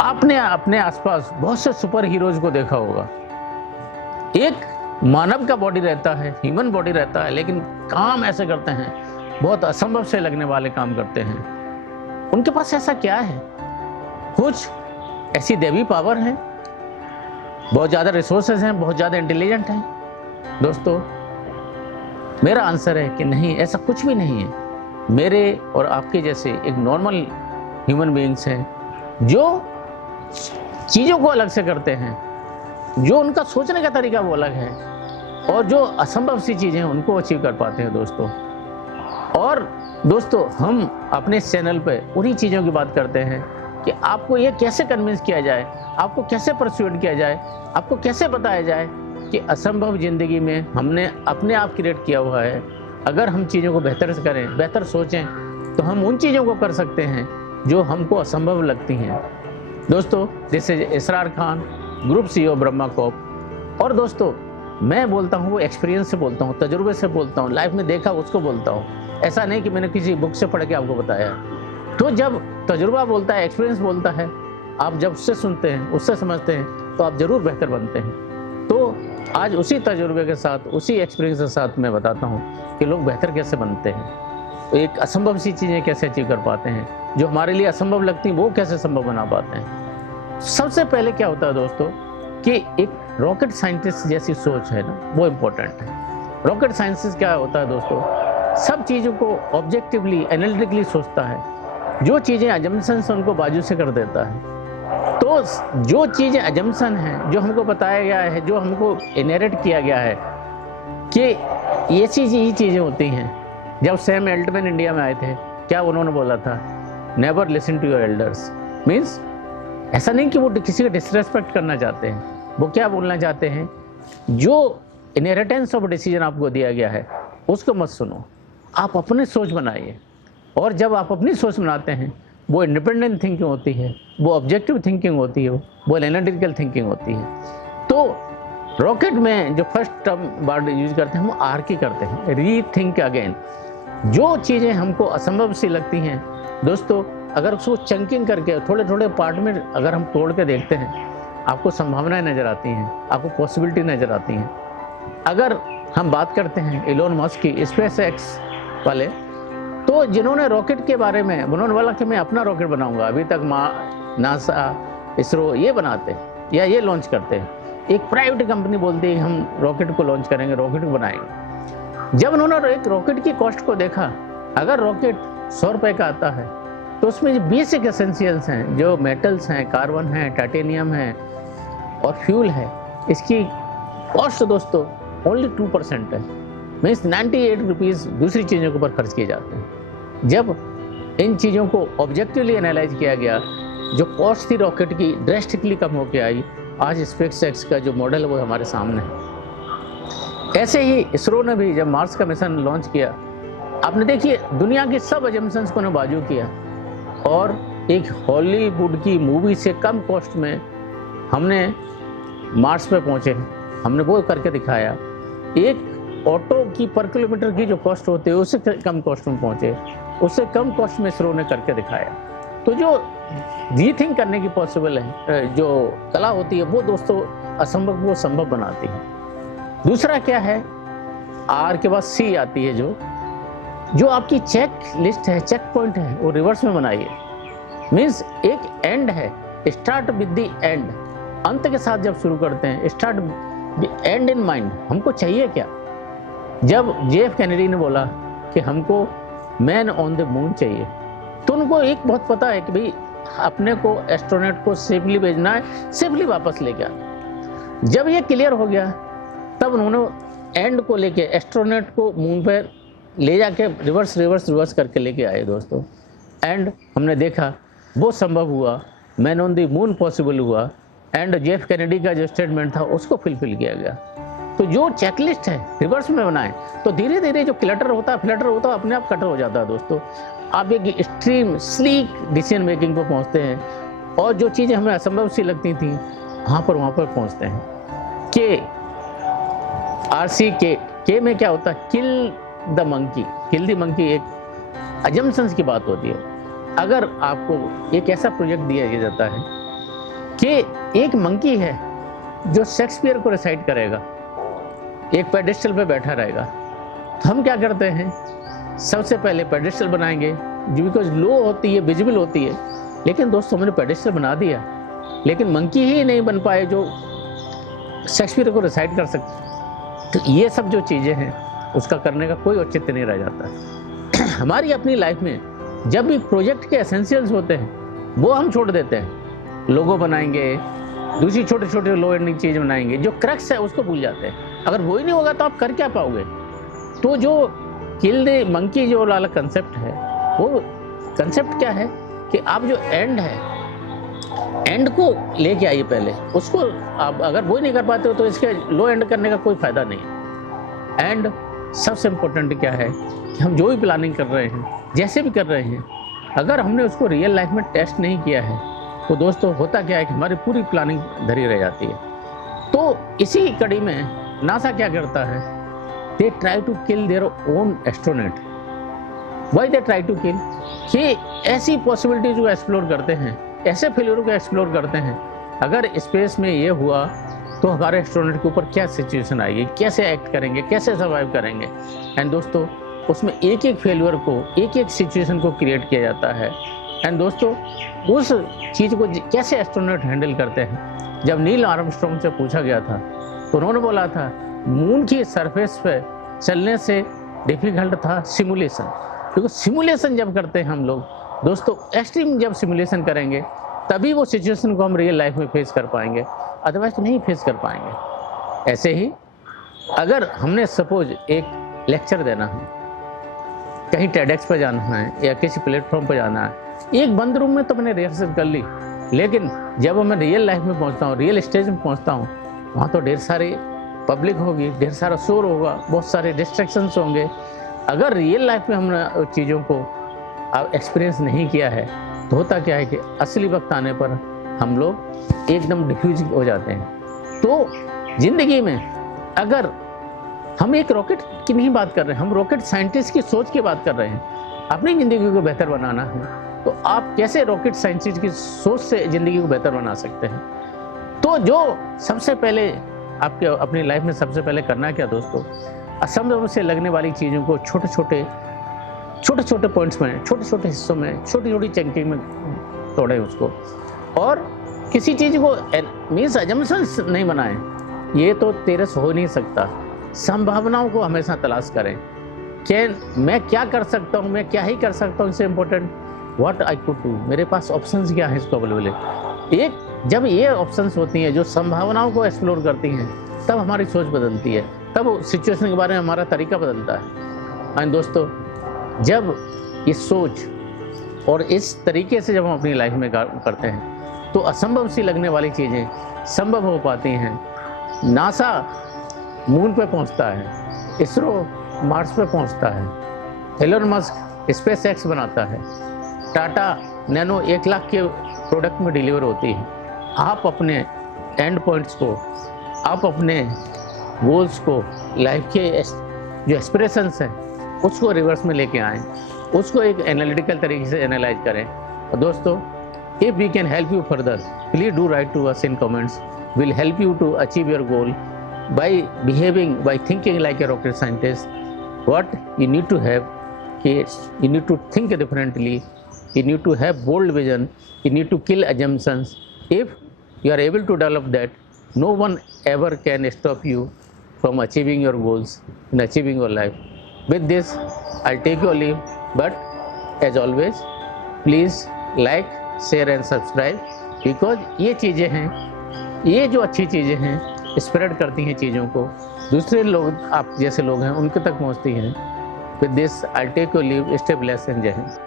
आपने अपने आसपास बहुत से सुपर हीरोज को देखा होगा। एक मानव का बॉडी रहता है, ह्यूमन बॉडी रहता है, लेकिन काम ऐसे करते हैं, बहुत असंभव से लगने वाले काम करते हैं। उनके पास ऐसा क्या है? कुछ ऐसी दैवी पावर है, बहुत ज्यादा रिसोर्सेज हैं, बहुत ज्यादा इंटेलिजेंट हैं। दोस्तों, मेरा आंसर है कि नहीं, ऐसा कुछ भी नहीं है। मेरे और आपके जैसे एक नॉर्मल ह्यूमन बीइंग्स हैं जो चीज़ों को अलग से करते हैं, जो उनका सोचने का तरीका वो अलग है, और जो असंभव सी चीज़ें हैं उनको अचीव कर पाते हैं दोस्तों। और दोस्तों, हम अपने इस चैनल पे उन्हीं चीज़ों की बात करते हैं कि आपको ये कैसे कन्विंस किया जाए, आपको कैसे परस्यूड किया जाए, आपको कैसे बताया जाए कि असंभव ज़िंदगी में हमने अपने आप क्रिएट किया हुआ है। अगर हम चीज़ों को बेहतर से करें, बेहतर सोचें, तो हम उन चीज़ों को कर सकते हैं जो हमको असंभव लगती हैं। दोस्तों, this is Israr Khan, group CEO Brahma Corp. और दोस्तों, मैं बोलता हूँ वो एक्सपीरियंस से बोलता हूँ, तजुर्बे से बोलता हूँ, लाइफ में देखा उसको बोलता हूँ। ऐसा नहीं कि मैंने किसी बुक से पढ़ के आपको बताया। तो जब तजुर्बा बोलता है, एक्सपीरियंस बोलता है, आप जब उससे सुनते हैं, उससे समझते हैं, तो आप जरूर बेहतर बनते हैं। तो आज उसी तजुर्बे के साथ, उसी एक्सपीरियंस के साथ मैं बताता हूँ कि लोग बेहतर कैसे बनते हैं, एक असंभव सी चीज़ें कैसे अचीव कर पाते हैं, जो हमारे लिए असंभव लगती हैं वो कैसे संभव बना पाते हैं। सबसे पहले क्या होता है दोस्तों कि एक रॉकेट साइंटिस्ट जैसी सोच है ना, वो इम्पोर्टेंट है। रॉकेट साइंटिस्ट क्या होता है दोस्तों, सब चीज़ों को ऑब्जेक्टिवली, एनालिटिकली सोचता है। जो चीज़ें अजम्पशन से उनको बाजू से कर देता है। तो जो चीज़ें अजम्पशन हैं, जो हमको बताया गया है, जो हमको इनहेरिट किया गया है कि ये चीज़ें होती हैं। जब सैम एल्टमैन इंडिया में आए थे, क्या उन्होंने बोला था? Never listen to your elders. Means ऐसा नहीं कि वो किसी का डिसरेस्पेक्ट करना चाहते हैं, वो क्या बोलना चाहते हैं, जो इनहेरिटेंस ऑफ डिसीजन आपको दिया गया है उसको मत सुनो, आप अपनी सोच बनाइए। और जब आप अपनी सोच बनाते हैं, वो इंडिपेंडेंट थिंकिंग होती है, वो ऑब्जेक्टिव थिंकिंग होती है, वो एनालिटिकल थिंकिंग होती है। तो रॉकेट में जो फर्स्ट टर्म वर्ड यूज करते हैं, हम आर की करते हैं, री थिंक अगेन। जो चीज़ें हमको असंभव सी लगती हैं दोस्तों, अगर उसको चंकिंग करके थोड़े थोड़े पार्ट में अगर हम तोड़ के देखते हैं, आपको संभावनाएं नज़र आती हैं, आपको पॉसिबिलिटी नज़र आती हैं। अगर हम बात करते हैं इलोन मस्क की, स्पेस एक्स वाले, तो जिन्होंने रॉकेट के बारे में, उन्होंने बोला कि मैं अपना रॉकेट बनाऊंगा। अभी तक नासा, इसरो ये बनाते हैं या ये लॉन्च करते हैं, एक प्राइवेट कंपनी बोलती है हम रॉकेट को लॉन्च करेंगे, रॉकेट को बनाएंगे। जब उन्होंने एक रॉकेट की कॉस्ट को देखा, अगर रॉकेट 100 रुपये का आता है, तो उसमें जो बेसिक एसेंशियल्स हैं, जो मेटल्स हैं, कार्बन है, टाइटेनियम है और फ्यूल है, इसकी कॉस्ट दोस्तों ओनली 2% है। मीन्स 98 रुपीज़ दूसरी चीज़ों के ऊपर खर्च किए जाते हैं। जब इन चीज़ों को ऑब्जेक्टिवली एनालाइज किया गया, जो कॉस्ट थी रॉकेट की ड्रेस्टिकली कम होकर आई। आज स्पेस एक्स का जो मॉडल है वो हमारे सामने है। ऐसे ही इसरो ने भी जब मार्स का मिशन लॉन्च किया, आपने देखिए दुनिया की सब एजम्पशंस को बाजू किया और एक हॉलीवुड की मूवी से कम कॉस्ट में हमने मार्स पे पहुंचे, हमने वो करके दिखाया। एक ऑटो की पर किलोमीटर की जो कॉस्ट होती है उससे कम कॉस्ट में पहुंचे, उससे कम कॉस्ट में इसरो ने करके दिखाया। तो जो रीथिंक करने की पॉसिबल है, जो कला होती है, वो दोस्तों असंभव को संभव बनाती है। दूसरा क्या है, आर के बाद सी आती है, जो आपकी चेक लिस्ट है, चेक पॉइंट है, वो रिवर्स में बनाइए। मीन्स एक एंड है, स्टार्ट विद द एंड, अंत के साथ जब शुरू करते हैं, start the and in mind. हमको चाहिए क्या? जब JF कैनेडी ने बोला कि हमको मैन ऑन द मून चाहिए, तो उनको एक बहुत पता है कि भाई अपने को एस्ट्रोनॉट को सेफली भेजना है, सेफली वापस लेके आना। जब ये क्लियर हो गया, तब उन्होंने एंड को लेके एस्ट्रोनॉट को मून पर ले जाके रिवर्स करके लेके आए दोस्तों। एंड हमने देखा वो संभव हुआ, man on the moon possible हुआ। एंड JF कैनेडी का जो स्टेटमेंट था उसको फुलफिल किया गया। तो जो चेकलिस्ट है रिवर्स में बनाएं, तो धीरे धीरे जो फ्लटर होता है अपने आप कटर हो जाता है दोस्तों। आप एक एक्सट्रीम स्लीक डिसीजन मेकिंग पर पहुंचते हैं, और जो चीज़ें हमें असंभव सी लगती थी वहाँ पर पहुंचते हैं। के में क्या होता है? किल द मंकी एक अजम्पशंस की बात होती है। अगर आपको एक ऐसा प्रोजेक्ट दिया जाता है कि एक मंकी है जो शेक्सपियर को रिसाइट करेगा, एक पेडेस्टल पे बैठा रहेगा। तो हम क्या करते हैं, सबसे पहले पेडेस्टल बनाएंगे जो बिकॉज लो होती है, विजिबल होती है, लेकिन दोस्तों हमने पेडेस्टल बना दिया, लेकिन मंकी ही नहीं बन पाए जो शेक्सपियर को रिसाइट कर सकते। तो ये सब जो चीज़ें हैं उसका करने का कोई औचित्य नहीं रह जाता। हमारी अपनी लाइफ में जब भी प्रोजेक्ट के एसेंशियल्स होते हैं वो हम छोड़ देते हैं, लोगो बनाएंगे, दूसरी छोटे छोटे लो एंडिंग चीज़ बनाएंगे, जो क्रक्स है उसको भूल जाते हैं। अगर वो ही नहीं होगा तो आप कर क्या पाओगे। तो जो किल द मंकी जो वाला कंसेप्ट है, वो कंसेप्ट क्या है कि आप जो एंड है, एंड को लेके आइए पहले, उसको आप अगर वो ही नहीं कर पाते हो तो इसके लो एंड करने का कोई फायदा नहीं है। एंड सबसे इम्पोर्टेंट क्या है कि हम जो भी प्लानिंग कर रहे हैं, जैसे भी कर रहे हैं, अगर हमने उसको रियल लाइफ में टेस्ट नहीं किया है तो दोस्तों होता क्या है कि हमारी पूरी प्लानिंग धरी रह जाती है। तो इसी कड़ी में नासा क्या करता है, they try to kill their own astronaut. Why they try to kill, कि ऐसी पॉसिबिलिटीज को एक्सप्लोर करते हैं, ऐसे फेलियर को एक्सप्लोर करते हैं, अगर स्पेस में ये हुआ तो हमारे एस्ट्रोनॉट के ऊपर क्या सिचुएशन आएगी, कैसे एक्ट करेंगे, कैसे सर्वाइव करेंगे। एंड दोस्तों उसमें एक एक फेलियर को, एक एक सिचुएशन को क्रिएट किया जाता है। एंड दोस्तों उस चीज़ को कैसे एस्ट्रोनॉट हैंडल करते हैं। जब नील आर्मस्ट्रॉन्ग से पूछा गया था तो उन्होंने बोला था मून की सरफेस पे चलने से डिफिकल्ट था सिमुलेशन, क्योंकि सिमुलेशन जब करते हैं हम लोग दोस्तों, एक्सट्रीम जब सिमुलेशन करेंगे तभी वो सिचुएशन को हम रियल लाइफ में फेस कर पाएंगे, अदरवाइज तो नहीं फेस कर पाएंगे। ऐसे ही अगर हमने सपोज एक लेक्चर देना है, कहीं टेडेक्स पर जाना है या किसी प्लेटफॉर्म पर जाना है, एक बंद रूम में तो मैंने रिहर्सल कर ली, लेकिन जब मैं रियल लाइफ में पहुंचता हूँ, रियल स्टेज में पहुंचता हूँ, वहाँ तो ढेर सारे पब्लिक होगी, ढेर सारा शोर होगा, बहुत सारे डिस्ट्रैक्शंस होंगे। अगर रियल लाइफ में हमने चीज़ों को एक्सपीरियंस नहीं किया है तो होता क्या है कि असली वक्त आने पर हम लोग एकदम डिफ्यूज हो जाते हैं। तो ज़िंदगी में अगर हम एक रॉकेट की नहीं बात कर रहे हैं, हम रॉकेट साइंटिस्ट की सोच की बात कर रहे हैं, अपनी ज़िंदगी को बेहतर बनाना है, तो आप कैसे रॉकेट साइंटिस्ट की सोच से ज़िंदगी को बेहतर बना सकते हैं। तो जो सबसे पहले आपके अपनी लाइफ में सबसे पहले करना क्या दोस्तों, असंभव से लगने वाली चीज़ों को छोटे छोटे पॉइंट्स में, छोटे छोटे हिस्सों में, छोटी छोटी चंकिंग में तोड़ें उसको, और किसी चीज़ को मीन्स अजम्पशंस नहीं बनाएं, ये तो तेरे से हो नहीं सकता। संभावनाओं को हमेशा तलाश करें कि मैं क्या कर सकता हूँ, मैं क्या ही कर सकता हूँ, इससे important what I could do, मेरे पास ऑप्शंस क्या है इसको अवेलेबल है। एक जब ये ऑप्शंस होती हैं जो संभावनाओं को एक्सप्लोर करती हैं, तब हमारी सोच बदलती है, तब सिचुएशन के बारे में हमारा तरीका बदलता है। एंड दोस्तों जब इस सोच और इस तरीके से जब हम अपनी लाइफ में करते हैं तो असंभव सी लगने वाली चीज़ें संभव हो पाती हैं। नासा मून पे पहुंचता है, इसरो मार्स पे पहुंचता है, एलन मस्क स्पेस एक्स बनाता है, टाटा नैनो 1 लाख के प्रोडक्ट में डिलीवर होती है। आप अपने एंड पॉइंट्स को, आप अपने गोल्स को, लाइफ के जो एस्पिरेशंस हैं उसको रिवर्स में लेके आएँ, उसको एक एनालिटिकल तरीके से एनालाइज करें। और दोस्तों if we can help you further please do write to us in comments, will help you to achieve your goal by behaving, by thinking like a rocket scientist. What you need to have, you need to think differently, you need to have bold vision, you need to kill assumptions. If you are able to develop that, no one ever can stop you from achieving your goals and achieving your life. With this I'll take your leave, but as always please like, share and subscribe, because ये चीज़ें हैं, ये जो अच्छी चीज़ें हैं spread करती हैं चीज़ों को, दूसरे लोग आप जैसे लोग हैं उनके तक पहुंचती हैं। With this I take your leave, stay blessed and जय हिंद।